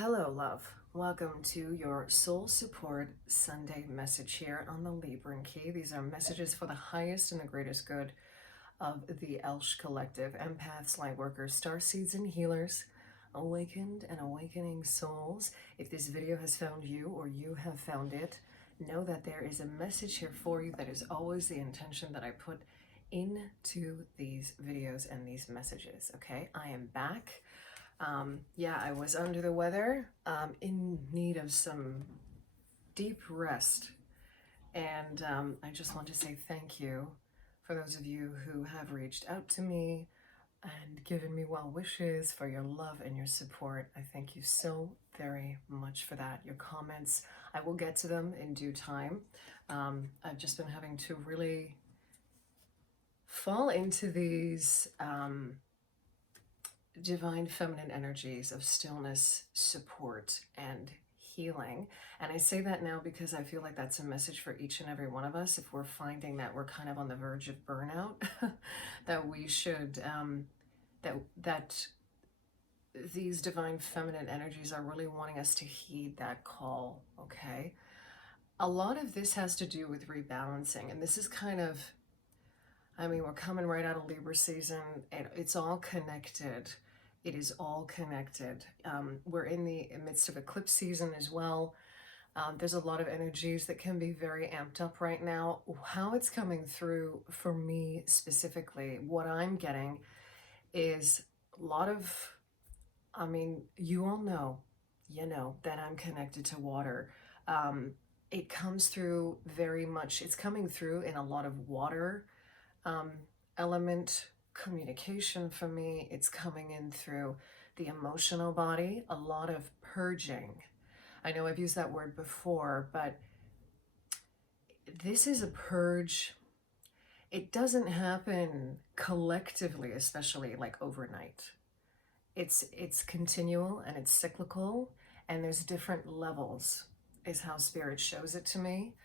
Hello, love. Welcome to your Soul Support Sunday message here on the Libran Key. These are messages for the highest and the greatest good of the Elsh Collective, empaths, lightworkers, starseeds, and healers, awakened and awakening souls. If this video has found you or you have found it, know that there is a message here for you. That is always the intention that I put into these videos and these messages. Okay, I am back. Yeah, I was under the weather, in need of some deep rest. And I just want to say thank you for those of you who have reached out to me and given me well wishes, for your love and your support. I thank you so very much for that. Your comments, I will get to them in due time. I've just been having to really fall into these divine feminine energies of stillness, support, and healing. And I say that now because I feel like that's a message for each and every one of us. If we're finding that we're kind of on the verge of burnout, that we should, that these divine feminine energies are really wanting us to heed that call, okay? A lot of this has to do with rebalancing, and this is kind of, I mean, we're coming right out of Libra season, and it's all connected. It is all connected. We're in the midst of eclipse season as well. There's a lot of energies that can be very amped up right now. How it's coming through for me specifically, what I'm getting is a lot of, I mean, you all know, that I'm connected to water. It comes through very much, it's coming through in a lot of water element communication for me. It's coming in through the emotional body, a lot of purging. I know I've used that word before, but this is a purge. It doesn't happen collectively, especially like overnight. It's continual and it's cyclical, and there's different levels is how spirit shows it to me.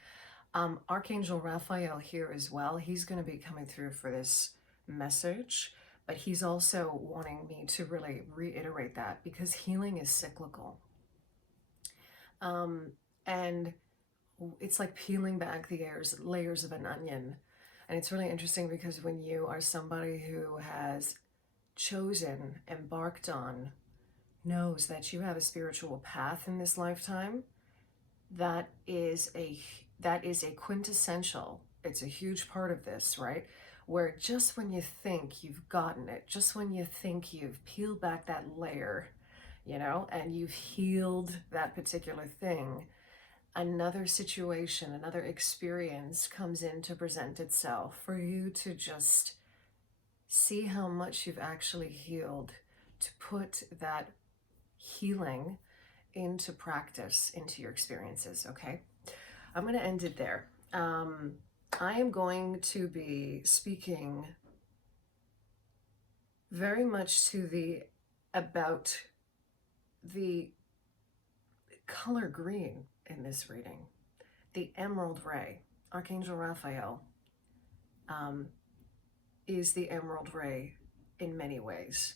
Archangel Raphael here as well. He's going to be coming through for this message, but he's also wanting me to really reiterate that because healing is cyclical. And it's like peeling back the layers of an onion. And it's really interesting because when you are somebody who has chosen, embarked on, knows that you have a spiritual path in this lifetime, that is a quintessential, it's a huge part of this, right? Where just when you think you've gotten it, just when you think you've peeled back that layer, and you've healed that particular thing, another situation, another experience comes in to present itself for you to just see how much you've actually healed, to put that healing into practice, into your experiences, okay? I'm going to end it there. I am going to be speaking very much about the color green in this reading, the emerald ray. Archangel Raphael is the emerald ray in many ways.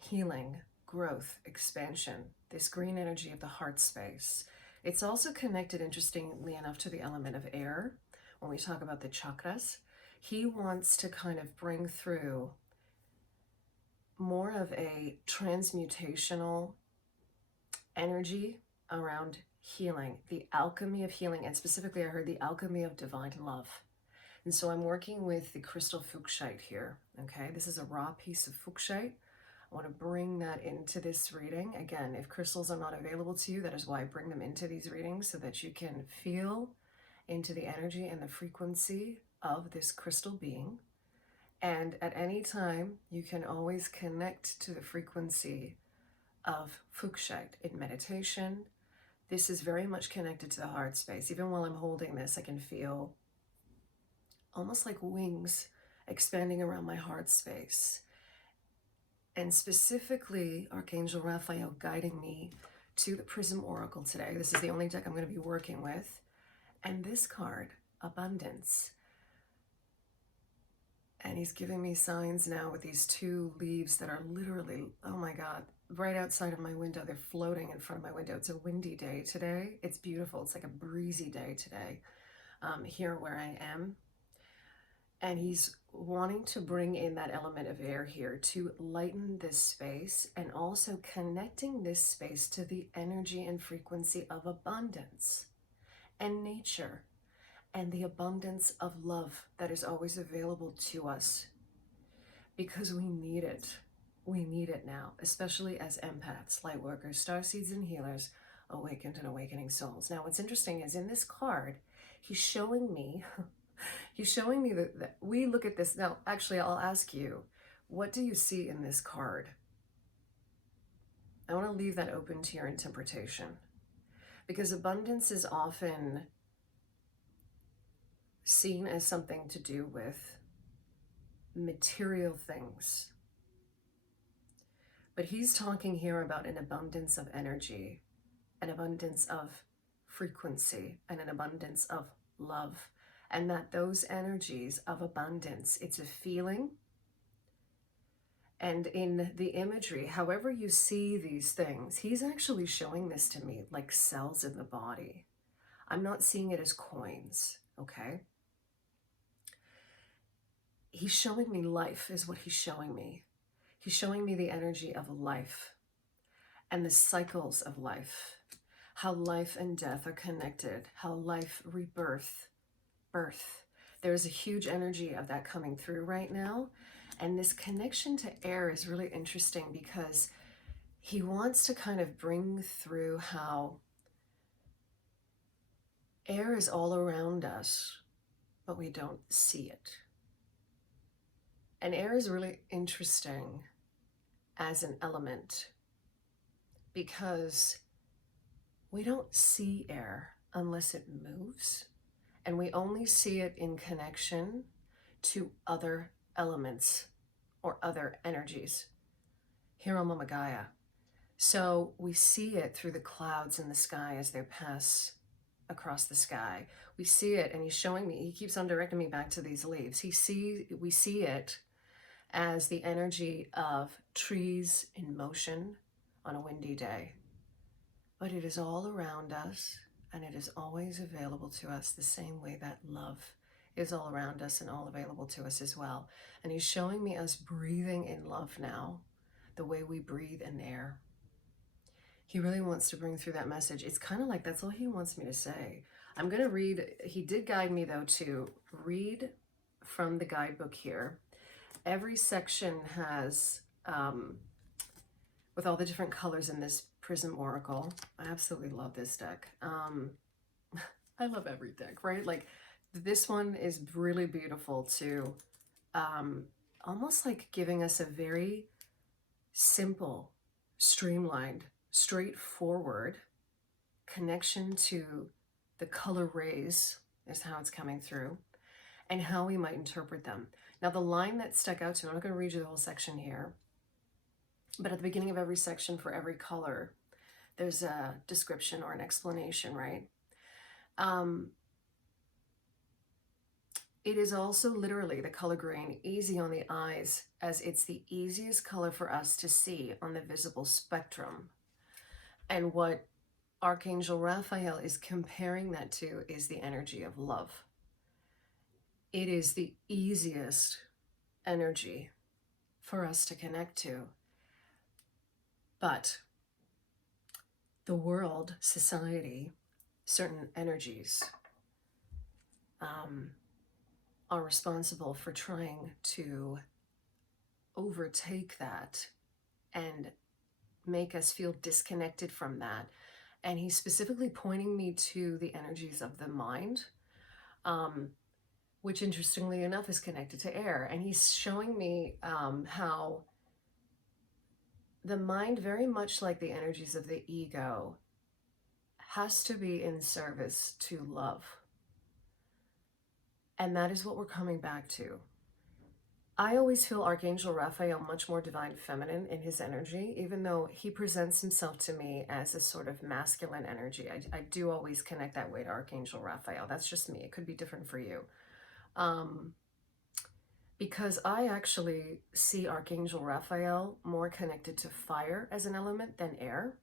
Healing, growth, expansion, this green energy of the heart space. It's also connected, interestingly enough, to the element of air. When we talk about the chakras, he wants to kind of bring through more of a transmutational energy around healing, the alchemy of healing, and specifically I heard the alchemy of divine love. And so I'm working with the crystal Fuchsite here, okay? This is a raw piece of Fuchsite. I want to bring that into this reading. Again, if crystals are not available to you, that is why I bring them into these readings, so that you can feel into the energy and the frequency of this crystal being. And at any time, you can always connect to the frequency of Fuchsite in meditation. This is very much connected to the heart space. Even while I'm holding this, I can feel almost like wings expanding around my heart space. And specifically, Archangel Raphael guiding me to the Prism Oracle today. This is the only deck I'm going to be working with. And this card, Abundance. And he's giving me signs now with these two leaves that are literally, oh my God, right outside of my window. They're floating in front of my window. It's a windy day today. It's beautiful. It's like a breezy day today here where I am. And he's wanting to bring in that element of air here to lighten this space, and also connecting this space to the energy and frequency of abundance and nature and the abundance of love that is always available to us, because we need it. We need it now, especially as empaths, light workers, starseeds, and healers, awakened and awakening souls. Now, what's interesting is in this card, he's showing me, that we look at this. Now, actually, I'll ask you, what do you see in this card? I want to leave that open to your interpretation, because abundance is often seen as something to do with material things. But he's talking here about an abundance of energy, an abundance of frequency, and an abundance of love. And that those energies of abundance, it's a feeling. And in the imagery, however you see these things, he's actually showing this to me like cells in the body. I'm not seeing it as coins, okay? He's showing me life is what he's showing me. He's showing me the energy of life and the cycles of life, how life and death are connected, how life, rebirth, birth. There's a huge energy of that coming through right now. And this connection to air is really interesting, because he wants to kind of bring through how air is all around us, but we don't see it. And air is really interesting as an element, because we don't see air unless it moves, and we only see it in connection to other elements or other energies here on Mama Gaia. So we see it through the clouds in the sky as they pass across the sky. We see it, and he's showing me, he keeps on directing me back to these leaves. We see it as the energy of trees in motion on a windy day. But it is all around us, and it is always available to us the same way that love is all around us and all available to us as well. And he's showing me us breathing in love now, the way we breathe in air. He really wants to bring through that message. It's kind of like that's all he wants me to say. I'm going to read, he did guide me though to read from the guidebook here. Every section has, with all the different colors in this Prism Oracle. I absolutely love this deck. I love every deck, right? Like this one is really beautiful too. Almost like giving us a very simple, streamlined, straightforward connection to the color rays is how it's coming through, and how we might interpret them. Now, the line that stuck out to me, I'm not going to read you the whole section here, but at the beginning of every section for every color, there's a description or an explanation, right? It is also literally the color green, easy on the eyes, as it's the easiest color for us to see on the visible spectrum. And what Archangel Raphael is comparing that to is the energy of love. It is the easiest energy for us to connect to. But the world, society, certain energies are responsible for trying to overtake that and make us feel disconnected from that. And he's specifically pointing me to the energies of the mind, which interestingly enough is connected to air. And he's showing me how the mind, very much like the energies of the ego, has to be in service to love. And that is what we're coming back to. I always feel Archangel Raphael much more divine feminine in his energy, even though he presents himself to me as a sort of masculine energy. I do always connect that way to Archangel Raphael. That's just me. It could be different for you. because I actually see Archangel Raphael more connected to fire as an element than air.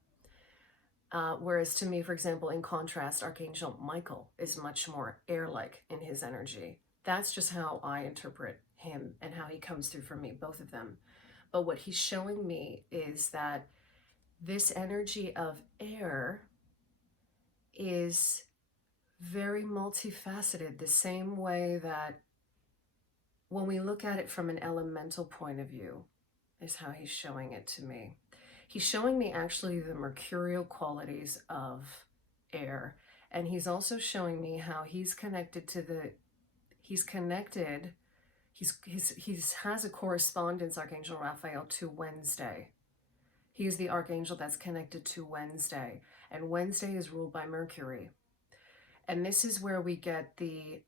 Whereas to me, for example, in contrast, Archangel Michael is much more air-like in his energy. That's just how I interpret him and how he comes through for me, both of them. But what he's showing me is that this energy of air is very multifaceted, the same way that when we look at it from an elemental point of view, is how he's showing it to me. He's showing me actually the mercurial qualities of air. And he's also showing me how he's connected to the, he's has a correspondence, Archangel Raphael, to Wednesday. He is the archangel that's connected to Wednesday. And Wednesday is ruled by Mercury. And this is where we get the,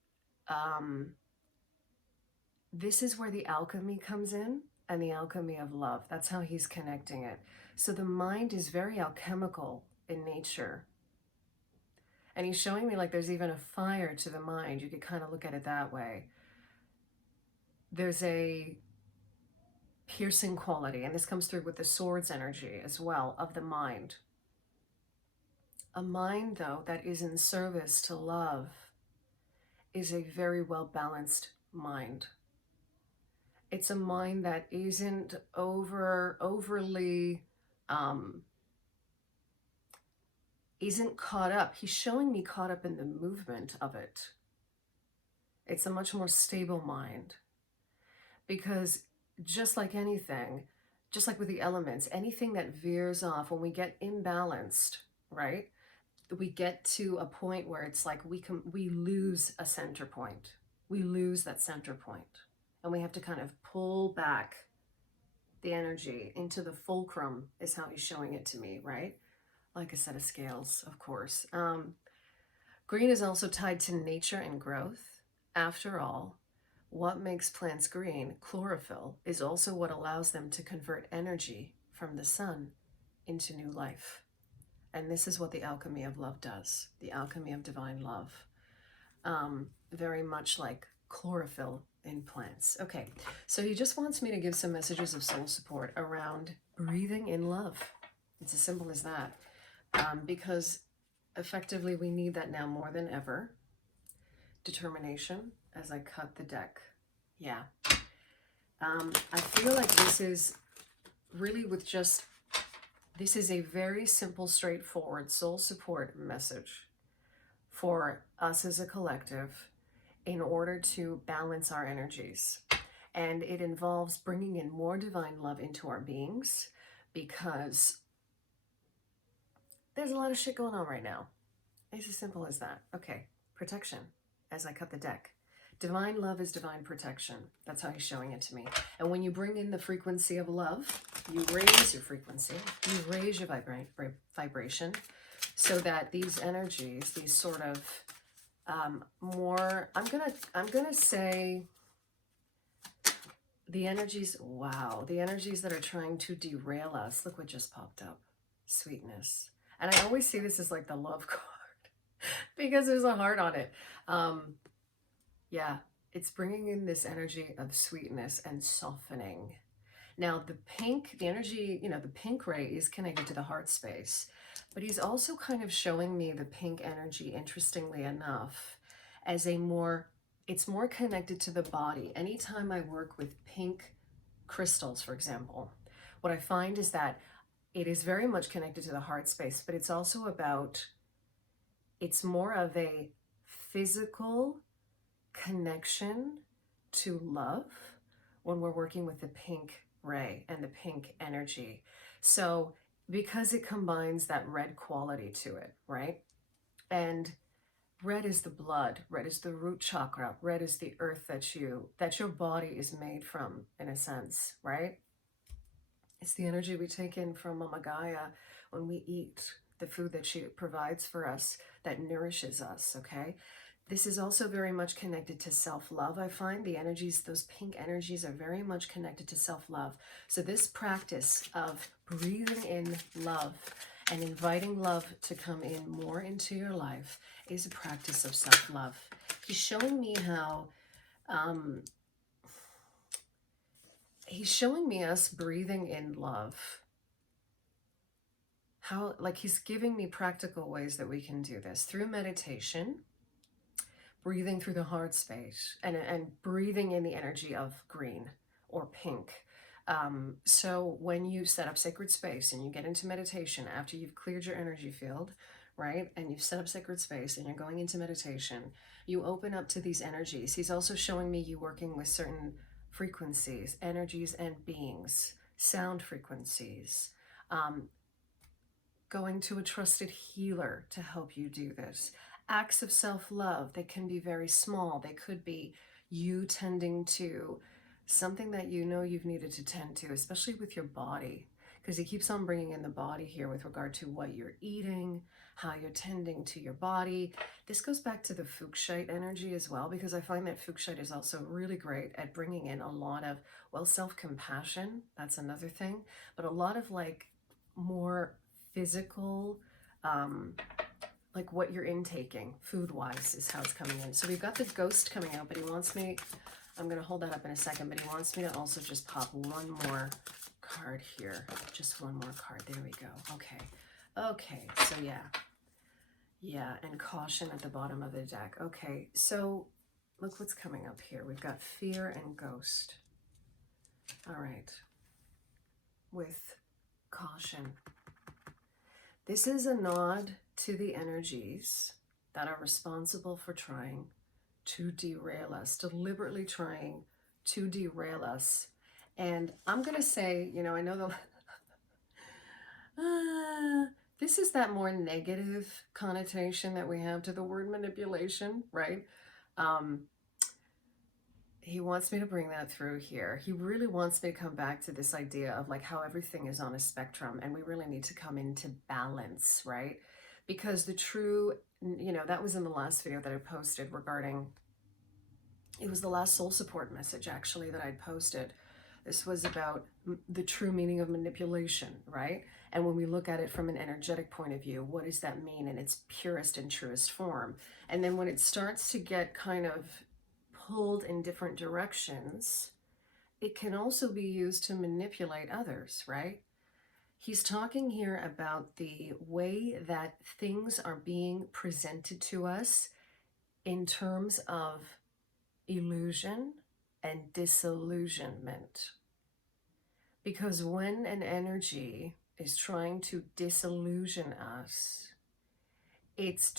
this is where the alchemy comes in, and the alchemy of love. That's how he's connecting it. So the mind is very alchemical in nature. And he's showing me like there's even a fire to the mind. You could kind of look at it that way. There's a piercing quality, and this comes through with the swords energy as well of the mind. A mind, though, that is in service to love is a very well-balanced mind. It's a mind that isn't overly, isn't caught up. He's showing me caught up in the movement of it. It's a much more stable mind. Because just like anything, just like with the elements, anything that veers off, when we get imbalanced, right? We get to a point where it's like we lose a center point. We lose that center point. And we have to kind of pull back the energy into the fulcrum, is how he's showing it to me, right? Like a set of scales, of course. Green is also tied to nature and growth. After all, what makes plants green, chlorophyll, is also what allows them to convert energy from the sun into new life. And this is what the alchemy of love does, the alchemy of divine love. Very much like chlorophyll in plants. Okay, so he just wants me to give some messages of soul support around breathing in love. It's as simple as that. Because effectively we need that now more than ever. Determination as I cut the deck. Yeah. I feel like this is really with just, this is a very simple, straightforward soul support message for us as a collective in order to balance our energies. And it involves bringing in more divine love into our beings, because there's a lot of shit going on right now. It's as simple as that. Okay, protection as I cut the deck. Divine love is divine protection. That's how he's showing it to me. And when you bring in the frequency of love, you raise your frequency, you raise your vibration, so that these energies, these sort of more, I'm gonna say the energies, wow, the energies that are trying to derail us. Look what just popped up. Sweetness. And I always see this as like the love card because there's a heart on it. Yeah, it's bringing in this energy of sweetness and softening. Now the pink, the energy, you know, the pink ray is connected to the heart space, but he's also kind of showing me the pink energy, interestingly enough, as a more, it's more connected to the body. Anytime I work with pink crystals, for example, what I find is that it is very much connected to the heart space, but it's also about, it's more of a physical connection to love when we're working with the pink ray and the pink energy. So because it combines that red quality to it, right? And red is the blood, red is the root chakra, red is the earth that your body is made from, in a sense, right? It's the energy we take in from Mama Gaia when we eat the food that she provides for us that nourishes us, okay? This is also very much connected to self-love. I find the energies, those pink energies are very much connected to self-love. So this practice of breathing in love and inviting love to come in more into your life is a practice of self-love. He's showing me how he's showing me us breathing in love. How, like, he's giving me practical ways that we can do this through meditation, breathing through the heart space, and breathing in the energy of green or pink. So when you set up sacred space and you get into meditation after you've cleared your energy field, right, and you've set up sacred space and you're going into meditation, you open up to these energies. He's also showing me you working with certain frequencies, energies, and beings, sound frequencies. Um, Going to a trusted healer to help you do this. Acts of self-love, they can be very small. They could be you tending to something that you know you've needed to tend to, especially with your body, because he keeps on bringing in the body here with regard to what you're eating, how you're tending to your body. This goes back to the Fuchsite energy as well, because I find that Fuchsite is also really great at bringing in a lot of, well, self-compassion. That's another thing, but a lot of like more physical, like what you're intaking food-wise is how it's coming in. So we've got the ghost coming out, but he wants me, I'm going to hold that up in a second, but he wants me to also just pop one more card here. Just one more card. There we go. Okay. Okay. So yeah. Yeah. And caution at the bottom of the deck. Okay. So look what's coming up here. We've got fear and ghost. All right. With caution. This is a nod to the energies that are responsible for trying to derail us, deliberately trying to derail us. And I'm going to say, you know, I know this is that more negative connotation that we have to the word manipulation, right? He wants me to bring that through here. He really wants me to come back to this idea of like how everything is on a spectrum and we really need to come into balance, right? Because the true, you know, that was in the last video that I posted regarding, it was the last soul support message actually that I'd posted. This was about the true meaning of manipulation, right? And when we look at it from an energetic point of view, what does that mean in its purest and truest form? And then when it starts to get kind of pulled in different directions, it can also be used to manipulate others, right? He's talking here about the way that things are being presented to us in terms of illusion and disillusionment. Because when an energy is trying to disillusion us, it's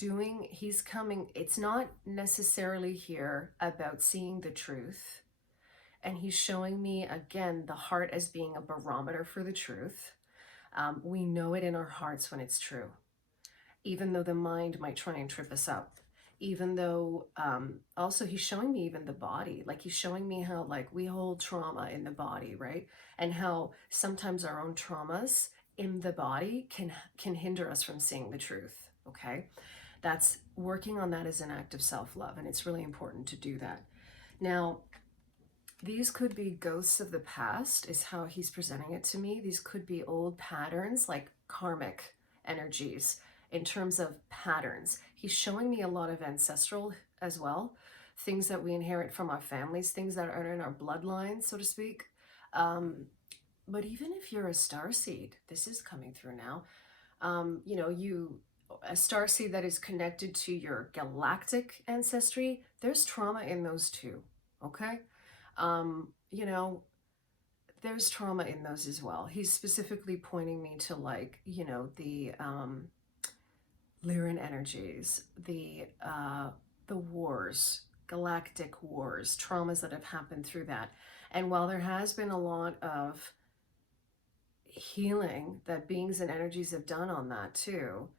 not necessarily here about seeing the truth. And he's showing me, again, the heart as being a barometer for the truth. We know it in our hearts when it's true, even though the mind might try and trip us up. Even though, also he's showing me even the body, like he's showing me how like we hold trauma in the body, right? And how sometimes our own traumas in the body can hinder us from seeing the truth, okay? That's working on that as an act of self-love, and it's really important to do that. Now, these could be ghosts of the past is how he's presenting it to me. These could be old patterns, like karmic energies in terms of patterns. He's showing me a lot of ancestral as well, things that we inherit from our families, things that are in our bloodline, so to speak. But even if you're a starseed, this is coming through now, you know, a starseed that is connected to your galactic ancestry, there's trauma in those too, okay? You know, there's trauma in those as well. He's specifically pointing me to like, you know, the Lyran energies, the wars, galactic wars, traumas that have happened through that. And while there has been a lot of healing that beings and energies have done on that too,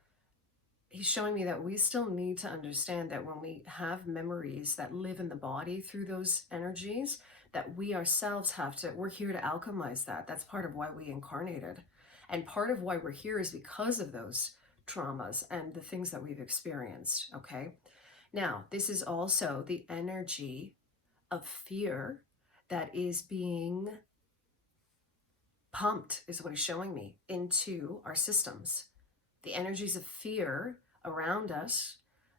he's showing me that we still need to understand that when we have memories that live in the body through those energies, that we ourselves we're here to alchemize that. That's part of why we incarnated. And part of why we're here is because of those traumas and the things that we've experienced, okay? Now, this is also the energy of fear that is being pumped, is what he's showing me, into our systems. The energies of fear around us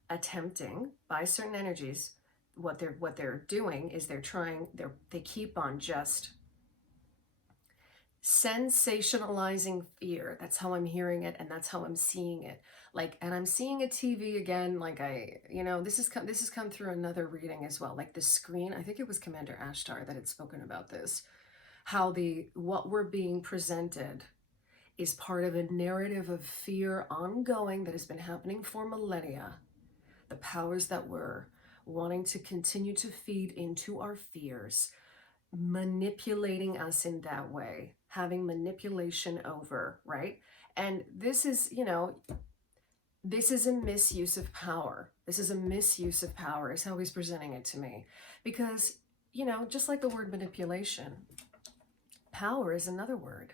attempting by certain energies, what they're doing is they keep on just sensationalizing fear. That's how I'm hearing it, and that's how I'm seeing it. Like, and I'm seeing a TV again. Like this has come through another reading as well. Like the screen, I think it was Commander Ashtar that had spoken about this. How what we're being presented is part of a narrative of fear ongoing that has been happening for millennia. The powers that were wanting to continue to feed into our fears, manipulating us in that way, having manipulation over, right? And this is, this is a misuse of power. This is a misuse of power, is how he's presenting it to me. Because, just like the word manipulation, power is another word.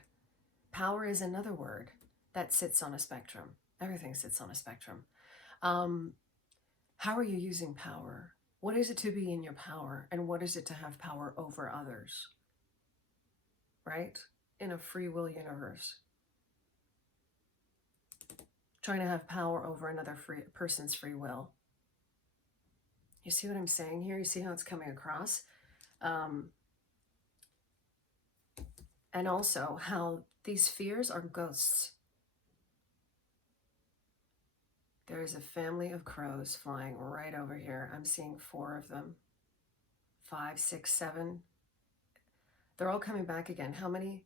Power is another word that sits on a spectrum. Everything sits on a spectrum. How are you using power? What is it to be in your power? And what is it to have power over others? Right? In a free will universe. Trying to have power over another person's free will. You see what I'm saying here? You see how it's coming across? And also how these fears are ghosts. There is a family of crows flying right over here. I'm seeing 4 of them. 5, 6, 7. They're all coming back again. How many?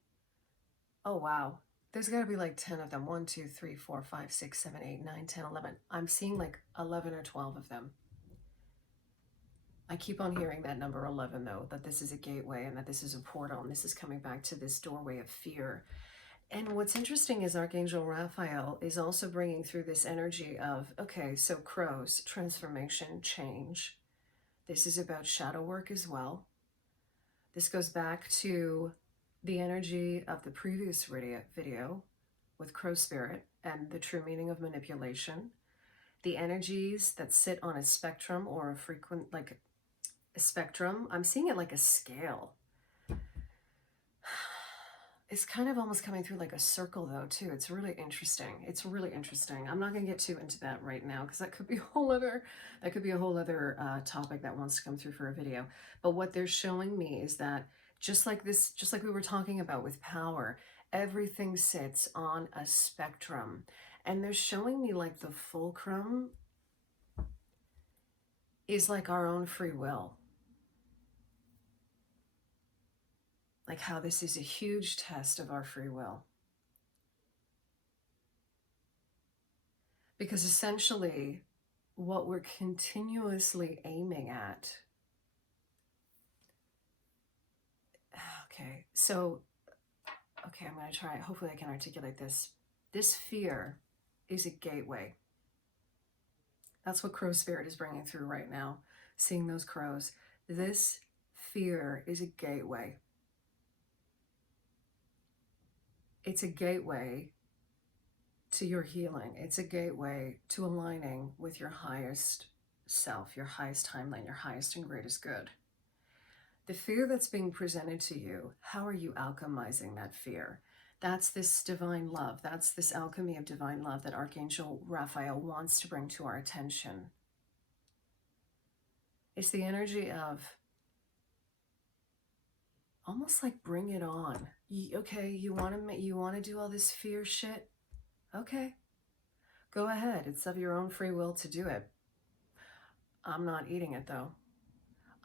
Oh, wow. There's got to be like 10 of them. 1, 2, 3, 4, 5, 6, 7, 8, 9, 10, 11. I'm seeing like 11 or 12 of them. I keep on hearing that number 11, though, that this is a gateway and that this is a portal and this is coming back to this doorway of fear. And what's interesting is Archangel Raphael is also bringing through this energy of, okay, so crows, transformation, change. This is about shadow work as well. This goes back to the energy of the previous video with Crow Spirit and the true meaning of manipulation. The energies that sit on a spectrum or a frequent, like a spectrum, I'm seeing it like a scale. It's kind of almost coming through like a circle though too. It's really interesting. It's really interesting. I'm not going to get too into that right now because that could be a whole other topic that wants to come through for a video. But what they're showing me is that just like we were talking about with power, everything sits on a spectrum. And they're showing me like the fulcrum is like our own free will. Like how this is a huge test of our free will. Because essentially, what we're continuously aiming at. Okay, I'm going to try. Hopefully I can articulate this. This fear is a gateway. That's what Crow Spirit is bringing through right now. Seeing those crows. This fear is a gateway. It's a gateway to your healing. It's a gateway to aligning with your highest self, your highest timeline, your highest and greatest good. The fear that's being presented to you, how are you alchemizing that fear? That's this divine love. That's this alchemy of divine love that Archangel Raphael wants to bring to our attention. It's the energy of almost like bring it on. Okay, you want to do all this fear shit? Okay, go ahead. It's of your own free will to do it. I'm not eating it though.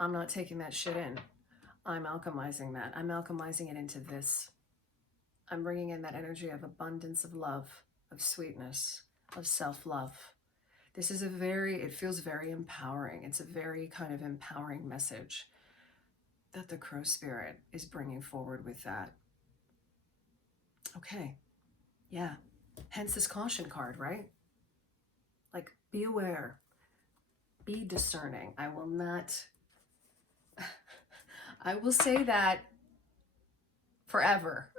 I'm not taking that shit in. I'm alchemizing that. I'm alchemizing it into this. I'm bringing in that energy of abundance, of love, of sweetness, of self-love. This is it feels very empowering. It's a very kind of empowering message that the Crow Spirit is bringing forward with that. Okay, yeah. Hence this caution card, right? Like, be aware, be discerning. I will say that forever.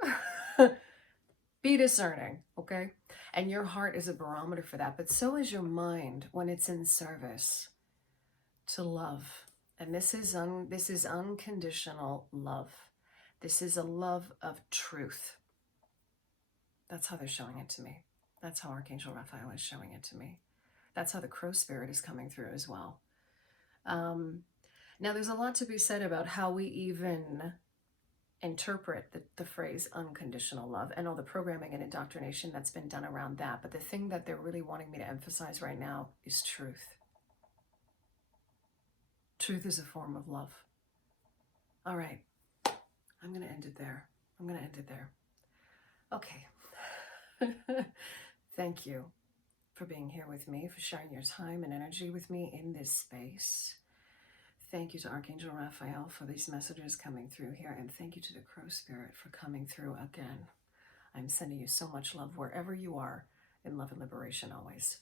Be discerning, okay? And your heart is a barometer for that, but so is your mind when it's in service to love. And this is unconditional love. This is a love of truth. That's how they're showing it to me. That's how Archangel Raphael is showing it to me. That's how the Crow Spirit is coming through as well. Now, there's a lot to be said about how we even interpret the phrase unconditional love and all the programming and indoctrination that's been done around that. But the thing that they're really wanting me to emphasize right now is truth. Truth is a form of love. All right. I'm going to end it there. Okay. Thank you for being here with me, for sharing your time and energy with me in this space. Thank you to Archangel Raphael for these messages coming through here. And thank you to the Crow Spirit for coming through again. I'm sending you so much love wherever you are, in love and liberation always.